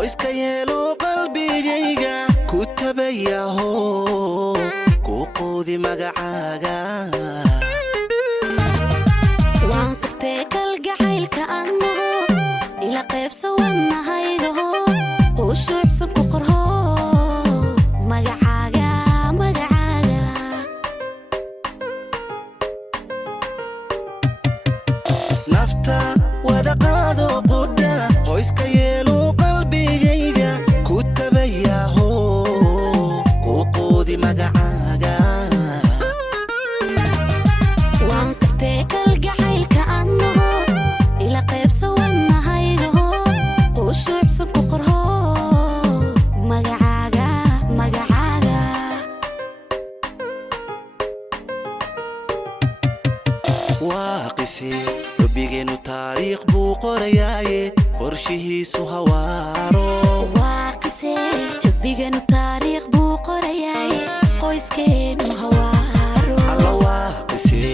qoyska yeelo qalbigayga ku tabayaho ku qoodi magacaaga waan qirtay kalgacaylka annago ila qaybsa wadnahaygo qushuucsan ku qorho magacaaga nafta wada qaado qudha qoyska yeelo qalbigayga ku tabayaho ku qoodi magacaaga waan qirtay kalgacaylka annago ila qaybsa wadnahaygo qushuucsan ku qorho magacaaga waaqisi ربيجينو تاريخ بو قرياي قرشيهيسو هوارو waaqisi ربيجينو تاريخ بو قرياي qoyskeenu hawaaro alla waaqisi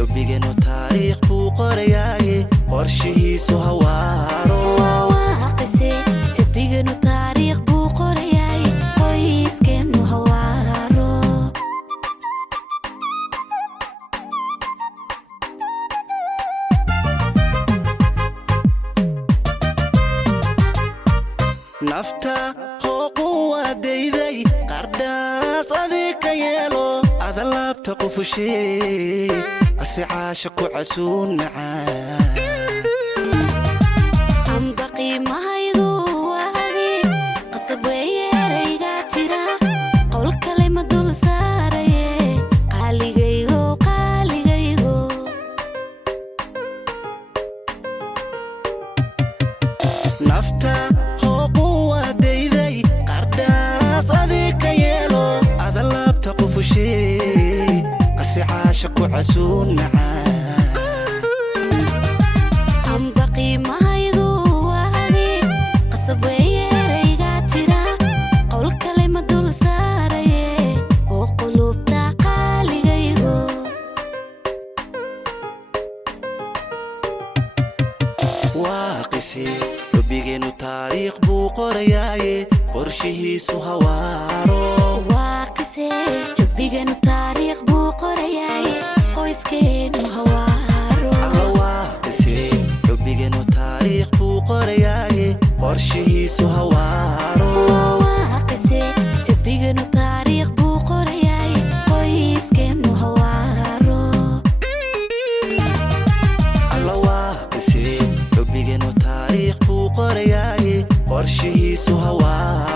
ربيجينو تاريخ بو قرياي قرشيهيسو هوارو waaqisi ربيجينو تاريخ بو قرياي qoyskeenu hawaaro nafta hooquwa dayday qardhaas adika yeelo adalaabta qufushay qasri caasha ku casuun macaan amba qiimahaygu waadi qasab weeye erayga tira qowl kale ma dul saaraye qaaligaygo nafta قصري عاشق وعسون معاه أم بقي ما يقو وهذه قصب ويريقا ترى قول كلمة دول ساري وقلوب تاقالي غيغو واقسي ربيجينو تاريخ بو قرياي قرشيهيسو هوارو waaqisi ربيجينو تاريخ بو قرياي qoyskeenu hawaaro alla waaqisi ربيجينو تاريخ بو قرياي قرشيهيسو هوارو waaqisi ربيجينو تاريخ بو قرياي qoyskeenu hawaaro alla waaqisi ربيجينو تاريخ بو قرياي قرشيهيسو هوارو